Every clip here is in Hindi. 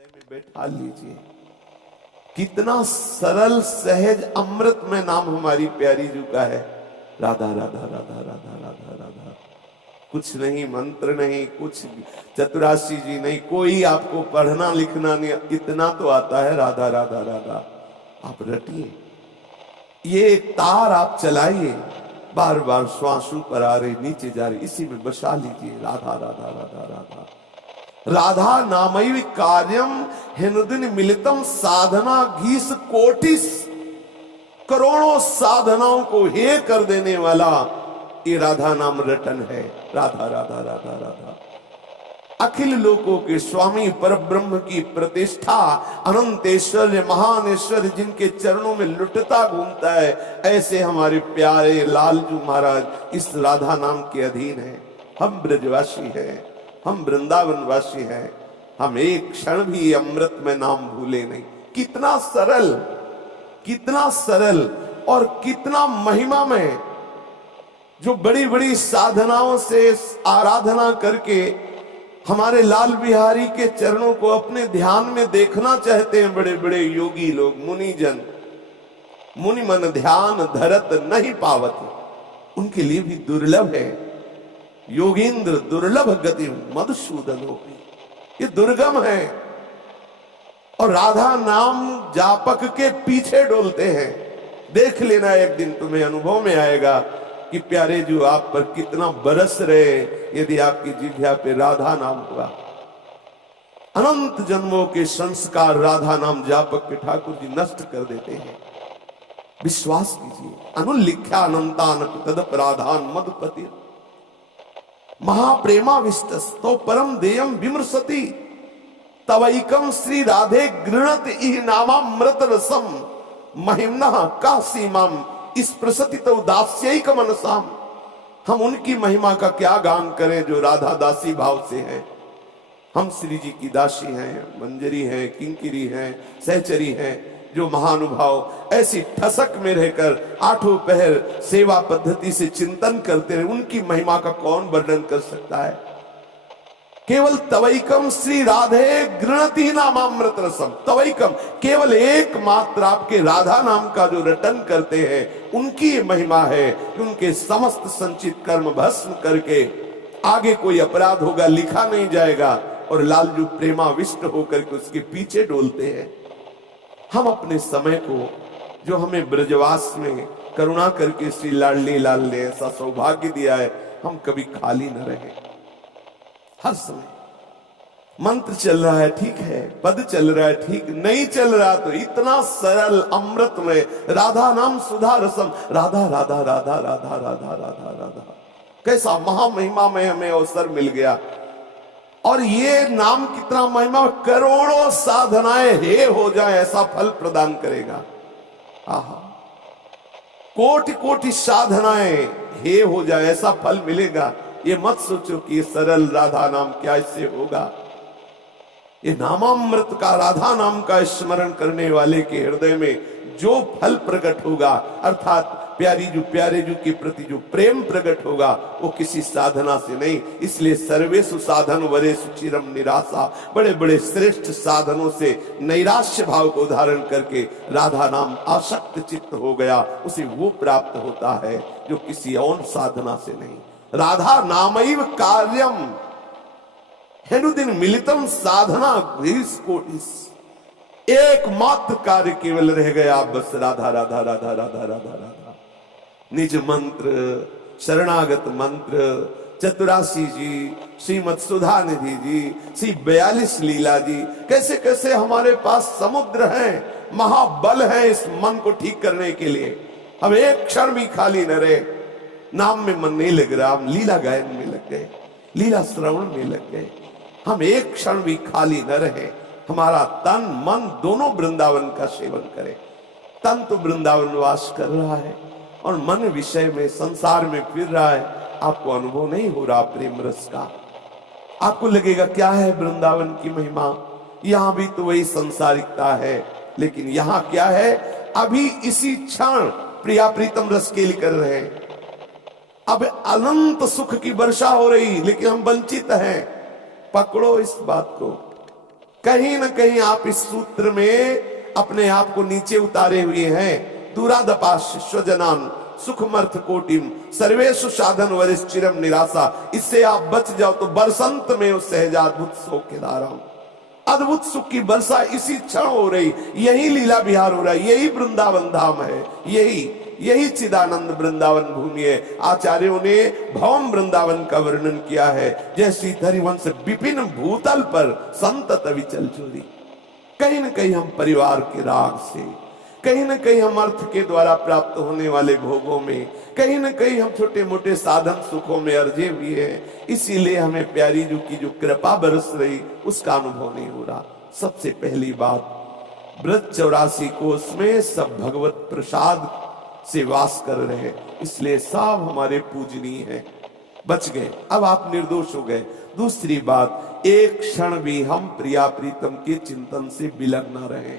में बैठा लीजिए। कितना सरल सहज अमृत में नाम हमारी प्यारी जू का है, राधा राधा राधा राधा राधा राधा। कुछ नहीं, मंत्र नहीं, कुछ चतुराशी जी नहीं, कोई आपको पढ़ना लिखना नहीं, इतना तो आता है राधा राधा राधा। आप रटिए, ये तार आप चलाइए, बार बार श्वास ऊपर आ रहे नीचे जा रहे, इसी में बसा लीजिए। राधा राधा राधा राधा राधा नामैव कार्यम हिनुदिन मिलितम साधना घीस कोटिस। करोड़ों साधनाओं को हे कर देने वाला ये राधा नाम रटन है। राधा राधा राधा राधा। अखिल लोकों के स्वामी परब्रह्म की प्रतिष्ठा, अनंतेश्वर महानेश्वर जिनके चरणों में लुटता घूमता है, ऐसे हमारे प्यारे लालजू महाराज इस राधा नाम के अधीन है। हम ब्रजवासी हैं, हम वृंदावनवासी हैं, हम एक क्षण भी अमृत में नाम भूले नहीं। कितना सरल, कितना सरल और कितना महिमा में, जो बड़ी बड़ी साधनाओं से आराधना करके हमारे लाल बिहारी के चरणों को अपने ध्यान में देखना चाहते हैं बड़े बड़े योगी लोग, मुनिजन। मुनि मन ध्यान धरत नहीं पावत, उनके लिए भी दुर्लभ है। योगींद्र दुर्लभ गति मधुसूदन होगी, ये दुर्गम है। और राधा नाम जापक के पीछे डोलते हैं। देख लेना, एक दिन तुम्हें अनुभव में आएगा कि प्यारे जो आप पर कितना बरस रहे यदि आपकी जिह्वा पे राधा नाम हुआ। अनंत जन्मों के संस्कार राधा नाम जापक के ठाकुर जी नष्ट कर देते हैं। विश्वास कीजिए। अनुलिख्या अनंतान तदपराधान मधुपति महाप्रेमाविष्टस तो परम देयम विमृशति तवैकम श्री राधे गृणत इह नामामृत रसम महिम्ना का सीमाम इस प्रसति तो दास्यैक मनसाम। हम उनकी महिमा का क्या गान करें जो राधा दासी भाव से है। हम श्री जी की दासी हैं, मंजरी हैं, किंकिरी हैं, सहचरी हैं, जो महानुभाव ऐसी ठसक में रहकर आठों पहर सेवा पद्धति से चिंतन करते रहे, उनकी महिमा का कौन वर्णन कर सकता है। केवल तवैकम श्री राधे गृणति नामामृत रसम। तवैकम केवल एकमात्र आपके राधा नाम का जो रटन करते हैं, उनकी महिमा है कि उनके समस्त संचित कर्म भस्म करके आगे कोई अपराध होगा लिखा नहीं जाएगा, और लालजू प्रेमाविष्ट होकर के उसके पीछे डोलते हैं। हम अपने समय को, जो हमें ब्रजवास में करुणा करके श्री लाडली लाल ने ऐसा सौभाग्य दिया है, हम कभी खाली न रहे। हर समय मंत्र चल रहा है, ठीक है, पद चल रहा है, ठीक नहीं चल रहा तो इतना सरल अमृत में राधा नाम सुधा रसम। राधा राधा राधा राधा राधा राधा राधा। कैसा महामहिमा में हमें अवसर मिल गया। और ये नाम कितना महिमा, करोड़ों साधनाएं हे हो जाए ऐसा फल प्रदान करेगा। आहा, कोटि कोटि साधनाएं हे हो जाए ऐसा फल मिलेगा। ये मत सोचो कि ये सरल राधा नाम क्या इससे होगा। ये नामामृत का, राधा नाम का स्मरण करने वाले के हृदय में जो फल प्रकट होगा, अर्थात प्यारे जू के प्रति जो प्रेम प्रकट होगा, वो किसी साधना से नहीं। इसलिए सर्वेषु साधन वरेषु चिरम निराशा। बड़े बड़े श्रेष्ठ साधनों से नैराश्य भाव को धारण करके राधा नाम आसक्त चित्त हो गया, उसे वो प्राप्त होता है जो किसी और साधना से नहीं। राधा नामैव कार्यम हेनुदिन मिलितम साधना घीस कोटिस। एकमात्र कार्य केवल रह गया, बस राधा राधा राधा राधा राधा राधा। निज मंत्र, शरणागत मंत्र, चतुराशी जी, श्रीमद सुधा निधि जी, श्री 42 लीला जी, कैसे कैसे हमारे पास समुद्र है, महाबल है इस मन को ठीक करने के लिए। हम एक क्षण भी खाली न रहे। नाम में मन नहीं लग रहा, हम लीला गायन में लग गए, लीला श्रवण में लग गए। हम एक क्षण भी खाली न रहे। हमारा तन मन दोनों वृंदावन का सेवन करे। तन तो वृंदावन वास कर रहा है और मन विषय में, संसार में फिर रहा है। आपको अनुभव नहीं हो रहा प्रेम रस का। आपको लगेगा क्या है वृंदावन की महिमा, यहां भी तो वही संसारिकता है। लेकिन यहां क्या है, अभी इसी क्षण प्रिया प्रीतम रस केली कर रहे हैं। अब अनंत सुख की वर्षा हो रही, लेकिन हम वंचित हैं। पकड़ो इस बात को। कहीं ना कहीं आप इस सूत्र में अपने आप को नीचे उतारे हुए हैं। दूरादपाश स्वजनान सुखमर्थ कोटिम सर्वेशु साधन वरिष्ठ चिरम निराशा। इससे आप बच जाओ तो बरसंत में उस सहजाद्भुत शोक के धारा, अद्भुत सुख की वर्षा इसी क्षण हो रही। यही लीला विहार हो रहा है, यही वृंदावन धाम है, यही चिदानंद वृंदावन भूमि है। आचार्यों ने भौम वृंदावन का वर्णन किया है, जैसी हरिवंश विपिन भूतल पर संतत विचल चोरी। कहीं न कहीं हम परिवार के राग से, कहीं न कहीं हम अर्थ के द्वारा प्राप्त होने वाले भोगों में, कहीं न कहीं हम छोटे मोटे साधन सुखों में अर्जे हुए हैं। इसीलिए हमें प्यारी जी की जो कृपा बरस रही उसका अनुभव नहीं हो रहा। सबसे पहली बात, ब्रज 84 कोष में सब भगवत प्रसाद से वास कर रहे हैं, इसलिए सब हमारे पूजनीय हैं। बच गए, अब आप निर्दोष हो गए। दूसरी बात, एक क्षण भी हम प्रिया प्रीतम के चिंतन से बिलग ना रहे।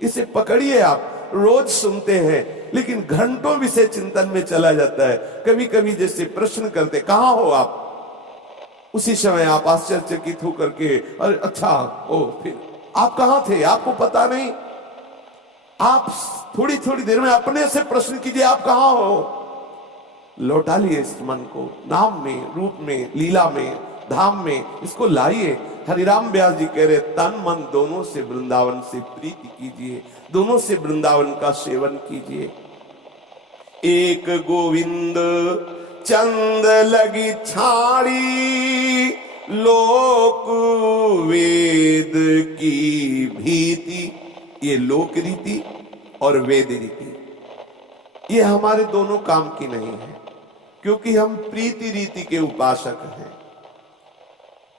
इसे पकड़िए, आप रोज सुनते हैं लेकिन घंटों विषय चिंतन में चला जाता है। कभी कभी जैसे प्रश्न करते, कहां हो आप, उसी समय आप आश्चर्यचकित होकर के, अरे अच्छा, ओ फिर आप कहां थे, आपको पता नहीं। आप थोड़ी थोड़ी देर में अपने से प्रश्न कीजिए, आप कहां हो। लौटा लिए इस मन को, नाम में, रूप में, लीला में, धाम में, इसको लाइए। हरिराम व्यास जी कह रहे, तन मन दोनों से वृंदावन से प्रीति कीजिए, दोनों से वृंदावन का सेवन कीजिए। एक गोविंद चंद लगी छाड़ी, लोक वेद की भीति। ये लोक रीति और वेद रीति ये हमारे दोनों काम की नहीं है, क्योंकि हम प्रीति रीति के उपासक हैं।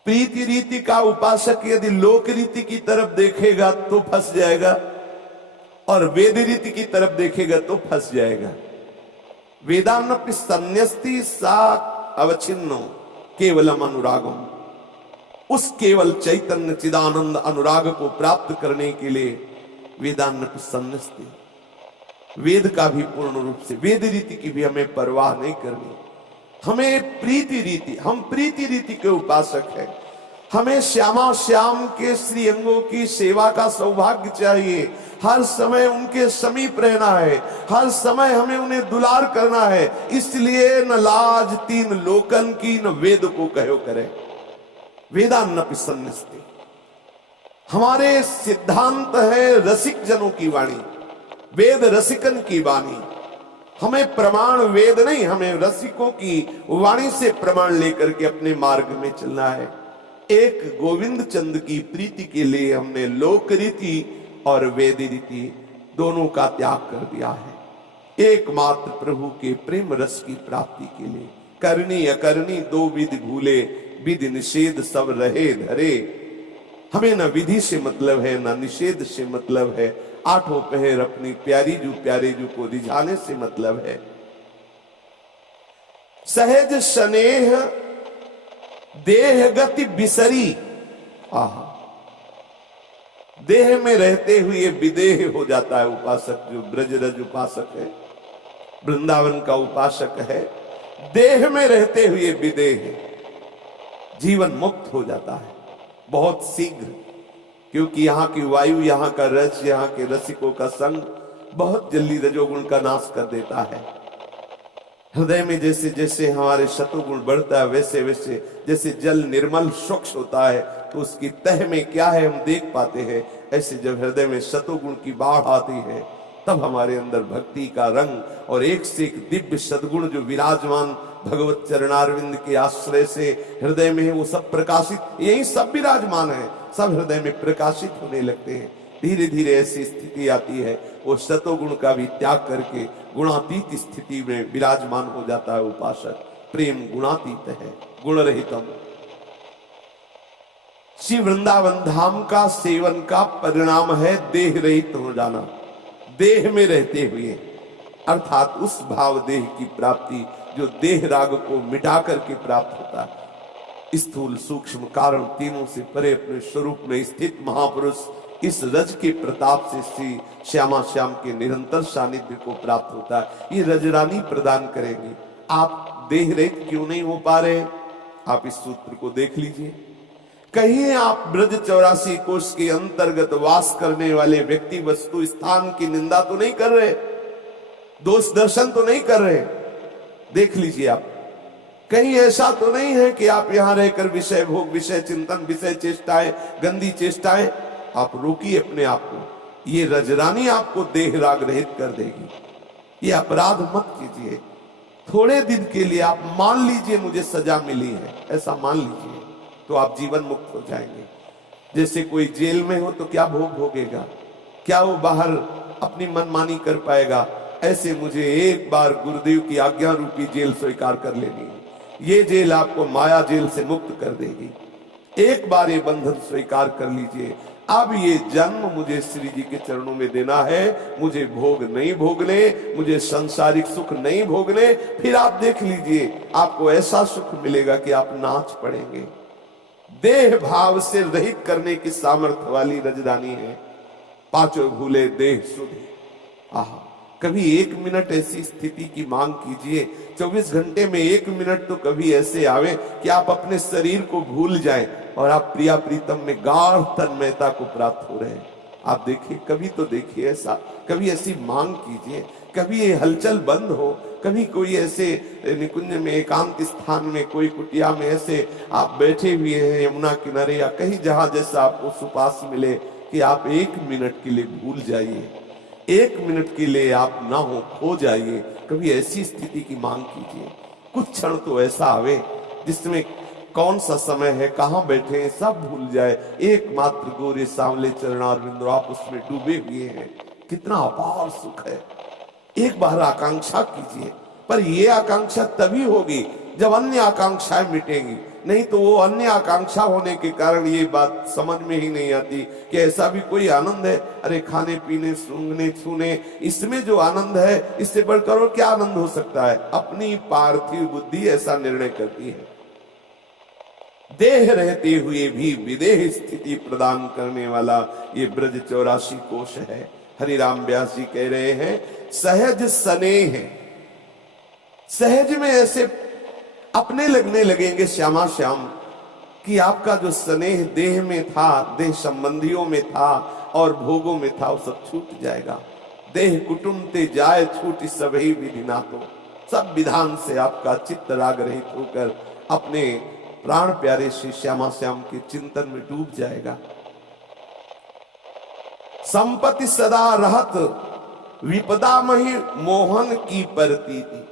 प्रीति रीति का उपासक यदि लोक रीति की तरफ देखेगा तो फंस जाएगा, और वेद रीति की तरफ देखेगा तो फंस जाएगा। वेदान्नपि संन्यस्ति सा अवच्छिन्नो केवलम अनुरागम। उस केवल चैतन्य चिदानंद अनुराग को प्राप्त करने के लिए वेदान्नपि संन्यस्ति, वेद का भी पूर्ण रूप से, वेद रीति की भी हमें परवाह नहीं करनी। हमें प्रीति रीति, हम प्रीति रीति के उपासक हैं। हमें श्यामा श्याम के श्री अंगों की सेवा का सौभाग्य चाहिए। हर समय उनके समीप रहना है, हर समय हमें उन्हें दुलार करना है। इसलिए न लाज तीन लोकन की, न वेद को कहो करे। वेदान्नपि संन्यस्ति हमारे सिद्धांत है रसिक जनों की वाणी, वेद रसिकन की वाणी। हमें प्रमाण वेद नहीं, हमें रसिकों की वाणी से प्रमाण लेकर के अपने मार्ग में चलना है। एक गोविंद चंद की प्रीति के लिए हमने लोक रीति और वेद रीति दोनों का त्याग कर दिया है। एकमात्र प्रभु के प्रेम रस की प्राप्ति के लिए करनी अकरनी दो विधि भूले, विधि निषेध सब रहे धरे। हमें न विधि से मतलब है, न निषेध से मतलब है। आठों पहर अपनी प्यारी जू प्यारे जू को रिझाने से मतलब है। सहज स्नेह देह गति बिसरी। आहा, देह में रहते हुए विदेह हो जाता है उपासक। जो ब्रजरज उपासक है, वृंदावन का उपासक है, देह में रहते हुए विदेह, जीवन मुक्त हो जाता है बहुत शीघ्र। क्योंकि यहाँ की वायु, यहाँ का रस, यहाँ के रसिकों का संग बहुत जल्दी रजोगुण का नाश कर देता है। हृदय में जैसे जैसे हमारे शत्रुगुण बढ़ता है, वैसे वैसे जैसे जल निर्मल स्वच्छ होता है तो उसकी तह में क्या है हम देख पाते हैं। ऐसे जब हृदय में शत्रुगुण की बाढ़ आती है तब हमारे अंदर भक्ति का रंग और एक से एक दिव्य सद्गुण जो विराजमान भगवत चरणारविंद के आश्रय से हृदय में है, वो सब प्रकाशित, यही सब विराजमान है, सब हृदय में प्रकाशित होने लगते हैं। धीरे धीरे ऐसी स्थिति आती है, वो सतोगुण का भी त्याग करके गुणातीत स्थिति में विराजमान हो जाता है उपासक। प्रेम गुणातीत है, गुण रहितम। श्री वृंदावन धाम का सेवन का परिणाम है देह रहित हो जाना, देह में रहते हुए, अर्थात उस भाव देह की प्राप्ति जो देह राग को मिटा करके प्राप्त होता है। स्थूल सूक्ष्म कारण तीनों से परे अपने स्वरूप में स्थित महापुरुष इस रज के प्रताप से श्री श्यामा श्याम के निरंतर सानिध्य को प्राप्त होता है। ये रजरानी प्रदान करेंगे। आप देह रहित क्यों नहीं हो पा रहे? आप इस सूत्र को देख लीजिए। कहीं आप ब्रज 84 कोष के अंतर्गत वास करने वाले व्यक्ति वस्तु स्थान की निंदा तो नहीं कर रहे, दोष दर्शन तो नहीं कर रहे? देख लीजिए आप, कहीं ऐसा तो नहीं है कि आप यहां रहकर विषय भोग, विषय चिंतन, विषय चेष्टाएं, गंदी चेष्टाएं, आप रोकिए अपने आप को। ये रजरानी आपको देह राग रहित कर देगी। ये अपराध मत कीजिए। थोड़े दिन के लिए आप मान लीजिए मुझे सजा मिली है, ऐसा मान लीजिए, तो आप जीवन मुक्त हो जाएंगे। जैसे कोई जेल में हो तो क्या भोग भोगेगा, क्या वो बाहर अपनी मनमानी कर पाएगा? ऐसे मुझे एक बार गुरुदेव की आज्ञा रूपी जेल स्वीकार कर लेनी है। ये जेल आपको माया जेल से मुक्त कर देगी। एक बार ये बंधन स्वीकार कर लीजिए। अब ये जन्म मुझे श्री जी के चरणों में देना है, मुझे भोग नहीं भोगने, मुझे सांसारिक सुख नहीं भोगने। फिर आप देख लीजिए, आपको ऐसा सुख मिलेगा कि आप नाच पड़ेंगे। देह भाव से रहित करने की सामर्थ्य वाली रजदानी है। पांचों भूले देह सुधे। आहा, कभी 1 मिनट ऐसी स्थिति की मांग कीजिए। 24 घंटे में 1 मिनट तो कभी ऐसे आवे कि आप अपने शरीर को भूल जाएं और आप प्रिया प्रीतम में गाढ़ तन्मयता को प्राप्त हो रहे हैं। आप देखिए, कभी तो देखिए ऐसा, कभी ऐसी मांग कीजिए। कभी ये हलचल बंद हो, कभी कोई ऐसे निकुंज में, एकांत स्थान में, कोई कुटिया में ऐसे आप बैठे हुए हैं यमुना किनारे या कहीं जहां जैसा आपको सुपास मिले कि आप 1 मिनट के लिए भूल जाइए, 1 मिनट के लिए आप ना हो, खो जाइए। कभी ऐसी स्थिति की मांग कीजिए। कुछ क्षण तो ऐसा आवे जिसमें कौन सा समय है, कहां बैठे हैं, सब भूल जाए। एकमात्र गोरे सांवले चरणारविंद, आप उसमें डूबे हुए हैं। कितना अपार सुख है। एक बार आकांक्षा कीजिए, पर यह आकांक्षा तभी होगी जब अन्य आकांक्षाएं मिटेंगी। नहीं तो वो अन्य आकांक्षा होने के कारण ये बात समझ में ही नहीं आती कि ऐसा भी कोई आनंद है। अरे खाने पीने, सूंघने छूने, इसमें जो आनंद है, इससे बढ़कर और क्या आनंद हो सकता है? अपनी पार्थिव बुद्धि ऐसा निर्णय करती है। देह रहते हुए भी विदेह स्थिति प्रदान करने वाला ये ब्रज 84 कोश है। हरिराम व्यास जी कह रहे हैं, सहज स्नेह है। सहज में ऐसे अपने लगने लगेंगे श्यामा श्याम कि आपका जो स्नेह देह में था, देह संबंधियों में था और भोगों में था, वो सब छूट जाएगा। देह कुटुंब ते जाए छूट सभी विधि ना, तो सब विधान से आपका चित्त राग रहित होकर अपने प्राण प्यारे श्री श्यामा श्याम के चिंतन में डूब जाएगा। संपत्ति सदा रहत विपदा मही मोहन की प्रतीति।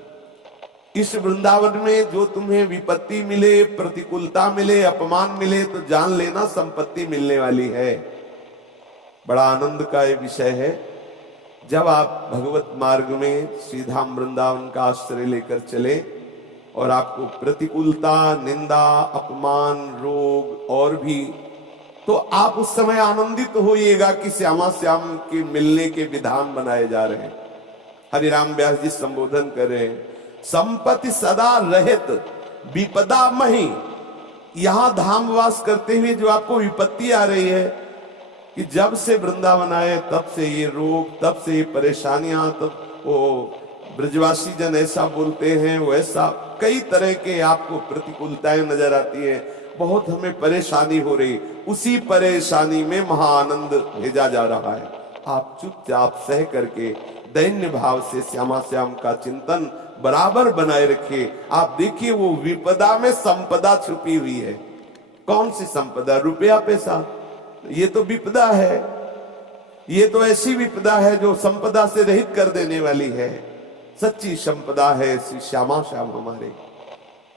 इस वृंदावन में जो तुम्हें विपत्ति मिले, प्रतिकूलता मिले, अपमान मिले, तो जान लेना संपत्ति मिलने वाली है। बड़ा आनंद का ये विषय है। जब आप भगवत मार्ग में श्रीधाम वृंदावन का आश्रय लेकर चले और आपको प्रतिकूलता, निंदा, अपमान, रोग और भी, तो आप उस समय आनंदित होइएगा कि श्यामा श्याम के मिलने के विधान बनाए जा रहे हैं। हरिराम व्यास जी संबोधन कर रहे हैं, संपत्ति सदा रहित विपदा मही। यहां धामवास करते हुए जो आपको विपत्ति आ रही है कि जब से वृंदावन आए तब से ये रोग, तब से ये परेशानियां, तब वो ब्रजवासी जन ऐसा बोलते हैं, वो ऐसा, कई तरह के आपको प्रतिकूलताएं नजर आती है। बहुत हमें परेशानी हो रही, उसी परेशानी में महाआनंद भेजा जा रहा है। आप चुपचाप सह करके दैन्य भाव से श्यामा श्याम का चिंतन बराबर बनाए रखिए। आप देखिए, वो विपदा में संपदा छुपी हुई है। कौन सी संपदा? रुपया पैसा, ये तो विपदा है। ये तो ऐसी विपदा है जो संपदा से रहित कर देने वाली है। सच्ची संपदा है श्री श्यामा श्याम हमारे।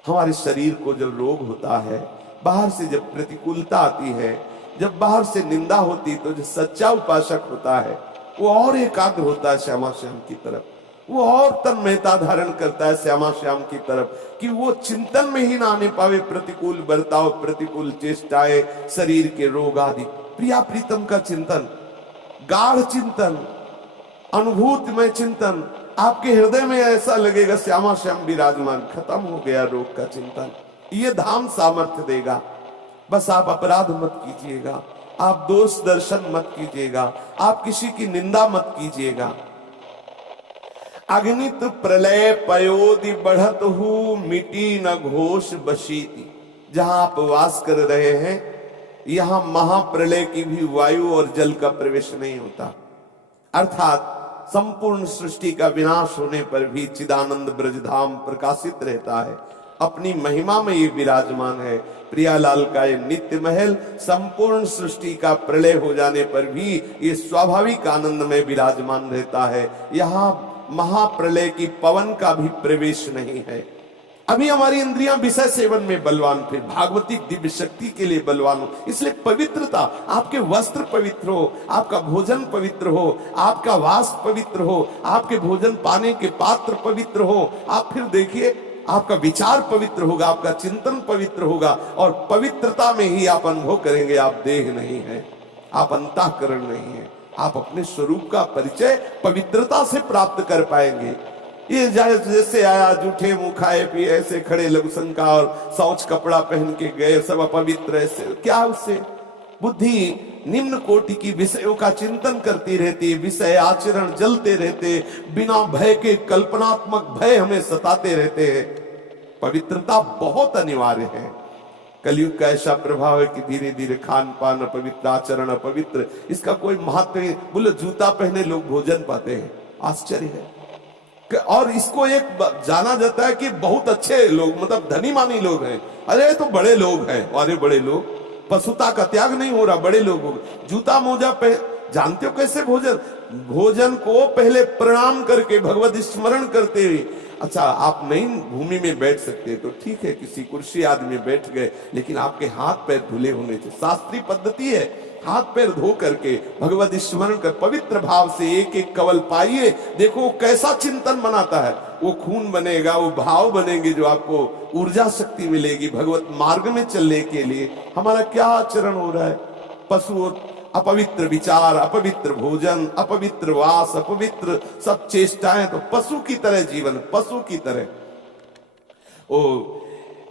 हमारे शरीर को जब रोग होता है, बाहर से जब प्रतिकूलता आती है, जब बाहर से निंदा होती, तो जो सच्चा उपासक होता है वो और एकाग्र होता है श्यामा श्याम की तरफ, वो और तन्मयता धारण करता है श्यामा श्याम की तरफ कि वो चिंतन में ही ना आने पावे प्रतिकूल बर्ताव, प्रतिकूल चेष्टाएं, शरीर के रोग आदि। प्रिया प्रीतम का चिंतन, गाढ़ चिंतन, अनुभूतिमय चिंतन, आपके हृदय में ऐसा लगेगा श्यामा श्याम विराजमान, खत्म हो गया रोग का चिंतन। ये धाम सामर्थ्य देगा। बस आप अपराध मत कीजिएगा, आप दोष दर्शन मत कीजिएगा, आप किसी की निंदा मत कीजिएगा। अग्नित प्रलय पयोदि बढ़त हूं, मिटी न घोष बशीती। जहां आप वास कर रहे हैं यहां महाप्रलय की भी वायु और जल का प्रवेश नहीं होता, अर्थात संपूर्ण सृष्टि का विनाश होने पर भी चिदानंद ब्रजधाम प्रकाशित रहता है, अपनी महिमा में ये विराजमान है। प्रियालाल का ये नित्य महल संपूर्ण सृष्टि का प्रलय हो जाने पर भी ये स्वाभाविक आनंद में विराजमान रहता है। यहाँ महाप्रलय की पवन का भी प्रवेश नहीं है। अभी हमारी इंद्रियां विषय सेवन में बलवान, फिर भागवती दिव्य शक्ति के लिए बलवान हो। इसलिए पवित्रता, आपके वस्त्र पवित्र हो, आपका भोजन पवित्र हो, आपका वास पवित्र हो, आपके भोजन पाने के पात्र पवित्र हो, आप फिर देखिए आपका विचार पवित्र होगा, आपका चिंतन पवित्र होगा, और पवित्रता में ही आप अनुभव करेंगे आप देह नहीं है, आप अंतःकरण नहीं है, आप अपने स्वरूप का परिचय पवित्रता से प्राप्त कर पाएंगे। ये जैसे आया जूठे मुंह खाए पिए ऐसे खड़े लघुशंका और शौच कपड़ा पहन के गए, सब अपवित्र, ऐसे क्या उससे बुद्धि निम्न कोटि की विषयों का चिंतन करती रहती है, विषय आचरण जलते रहते, बिना भय के कल्पनात्मक भय हमें सताते रहते हैं। पवित्रता बहुत अनिवार्य है। कलयुग का ऐसा प्रभाव है कि धीरे धीरे खान पान अपवित्र, आचरण अपवित्र, इसका कोई महत्व नहीं। बोले जूता पहने लोग भोजन पाते हैं, आश्चर्य है। और इसको एक जाना जाता है कि बहुत अच्छे लोग, मतलब धनी मानी लोग हैं, अरे तो बड़े लोग हैं, अरे बड़े लोग, पशुता का त्याग नहीं हो रहा, बड़े लोग हो गए। जूता मोजा पे जानते हो कैसे भोजन को पहले प्रणाम करके भगवत स्मरण करते हुए। अच्छा, आप नई भूमि में बैठ सकते तो ठीक है, किसी कुर्सी आदमी बैठ गए, लेकिन आपके हाथ पैर धुले होने चाहिए। शास्त्रीय पद्धति है, हाथ पैर धो करके भगवत स्मरण कर पवित्र भाव से एक एक कवल पाइए। देखो कैसा चिंतन बनाता है, वो खून बनेगा, वो भाव बनेंगे जो आपको ऊर्जा शक्ति मिलेगी भगवत मार्ग में चलने के लिए। हमारा क्या आचरण हो रहा है? पशु अपवित्र विचार, अपवित्र भोजन, अपवित्र वास, अपवित्र सब चेष्टाएं, तो पशु की तरह जीवन, पशु की तरह। ओ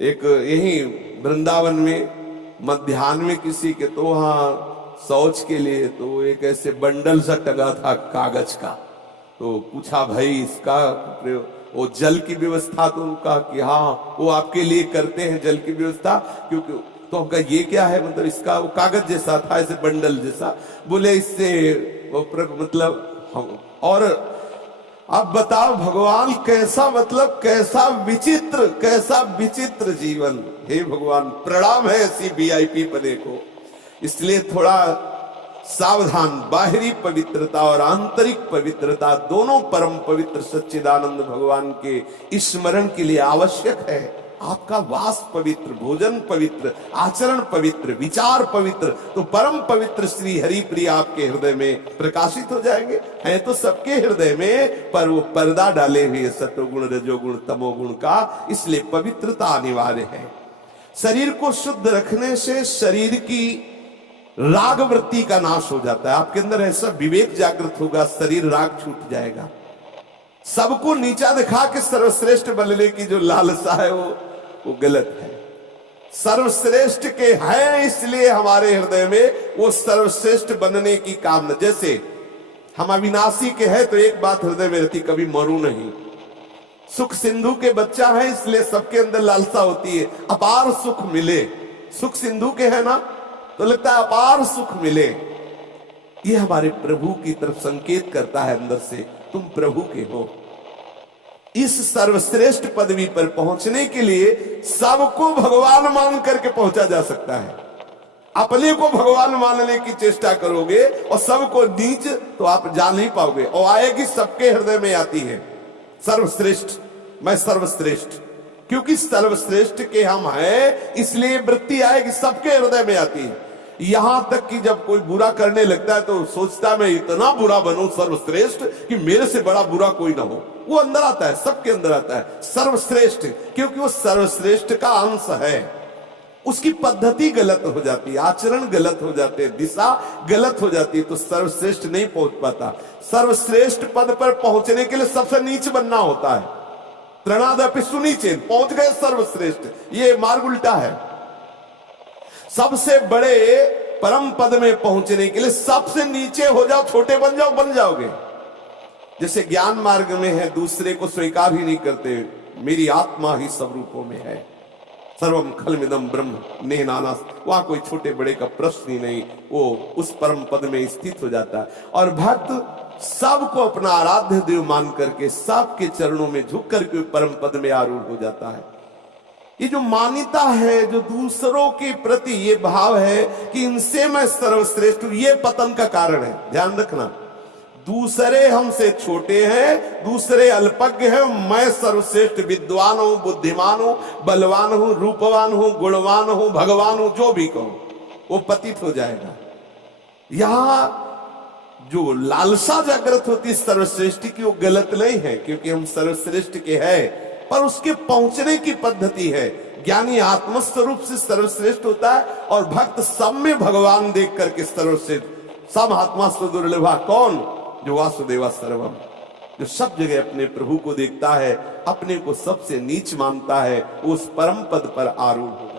एक यही वृंदावन में मध्याह्न में किसी के तो वहां शौच के लिए तो एक ऐसे बंडल सा टंगा था कागज का, तो पूछा भाई इसका वो जल की व्यवस्था, तो उनका कि हाँ वो आपके लिए करते हैं जल की व्यवस्था, क्योंकि तो हमका ये क्या है, मतलब इसका वो कागज जैसा था, ऐसे बंडल जैसा। बोले इससे वो मतलब हम, और अब बताओ भगवान कैसा, मतलब कैसा विचित्र जीवन। हे भगवान, प्रणाम है ऐसी वीआईपी पने को। इसलिए थोड़ा सावधान, बाहरी पवित्रता और आंतरिक पवित्रता दोनों परम पवित्र सच्चिदानंद भगवान के स्मरण के लिए आवश्यक है। आपका वास पवित्र, भोजन पवित्र, आचरण पवित्र, विचार पवित्र, तो परम पवित्र श्री हरि प्रिय आपके हृदय में प्रकाशित हो जाएंगे। हैं तो सबके हृदय में, पर वो पर्दा डाले हुए सत्वगुण रजोगुण तमोगुण का, इसलिए पवित्रता अनिवार्य है। शरीर को शुद्ध रखने से शरीर की राग वृत्ति का नाश हो जाता है। आपके अंदर ऐसा विवेक जागृत होगा, शरीर राग छूट जाएगा। सबको नीचा दिखा के सर्वश्रेष्ठ बनने की जो लालसा है वो गलत है। सर्वश्रेष्ठ के हैं, इसलिए हमारे हृदय में वो सर्वश्रेष्ठ बनने की कामना। जैसे हम अविनाशी के हैं तो एक बात हृदय में रहती, कभी मरू नहीं। सुख सिंधु के बच्चा है, इसलिए सबके अंदर लालसा होती है अपार सुख मिले। सुख सिंधु के है ना, तो लगता है अपार सुख मिले। ये हमारे प्रभु की तरफ संकेत करता है अंदर से, तुम प्रभु के हो। इस सर्वश्रेष्ठ पदवी पर पहुंचने के लिए सबको भगवान मान करके पहुंचा जा सकता है। अपने को भगवान मानने की चेष्टा करोगे और सबको नीच, तो आप जान नहीं पाओगे। और आएगी सबके हृदय में आती है सर्वश्रेष्ठ, मैं सर्वश्रेष्ठ, क्योंकि सर्वश्रेष्ठ के हम हैं, इसलिए वृत्ति आएगी, सबके हृदय में आती है। यहां तक कि जब कोई बुरा करने लगता है तो सोचता है मैं इतना बुरा बनूं सर्वश्रेष्ठ कि मेरे से बड़ा बुरा कोई ना हो। वो अंदर आता है, सबके अंदर आता है सर्वश्रेष्ठ, क्योंकि वो सर्वश्रेष्ठ का अंश है। उसकी पद्धति गलत हो जाती है, आचरण गलत हो जाते हैं, दिशा गलत हो जाती है, तो सर्वश्रेष्ठ नहीं पहुंच पाता। सर्वश्रेष्ठ पद पर पहुंचने के लिए सबसे नीच बनना होता है। त्रणादपि सुनीचेन, पहुंच गए सर्वश्रेष्ठ, ये मार्ग उल्टा है। सबसे बड़े परम पद में पहुंचने के लिए सबसे नीचे हो जाओ, छोटे बन जाओ, बन जाओगे। जैसे ज्ञान मार्ग में है, दूसरे को स्वीकार ही नहीं करते, मेरी आत्मा ही सब रूपों में है। सर्वम खलमिदम ब्रह्म ने नाना, वहां कोई छोटे बड़े का प्रश्न ही नहीं, वो उस परम पद में स्थित हो जाता है। और भक्त सबको अपना आराध्य देव मान करके सबके चरणों में झुक करके परम पद में आरूढ़ हो जाता है। ये जो मान्यता है, जो दूसरों के प्रति ये भाव है कि इनसे मैं सर्वश्रेष्ठ हूं, ये पतन का कारण है। ध्यान रखना, दूसरे हमसे छोटे हैं, दूसरे अल्पज्ञ हैं, मैं सर्वश्रेष्ठ विद्वान हूं, बुद्धिमान हूं, बलवान हूं, रूपवान हूं, गुणवान हूं, भगवान हूं, जो भी कहो वो पतित हो जाएगा। यहां जो लालसा जागृत होती सर्वश्रेष्ठ की, वो गलत नहीं है, क्योंकि हम सर्वश्रेष्ठ के हैं, पर उसके पहुंचने की पद्धति है। ज्ञानी आत्मस्वरूप से सर्वश्रेष्ठ होता है और भक्त सब में भगवान देख करके सर्वश्रेष्ठ। सब आत्मा सुदुर्लभा, कौन? जो वासुदेवा सर्वम, जो सब जगह अपने प्रभु को देखता है, अपने को सबसे नीच मानता है, उस परम पद पर आरूढ़ होगा।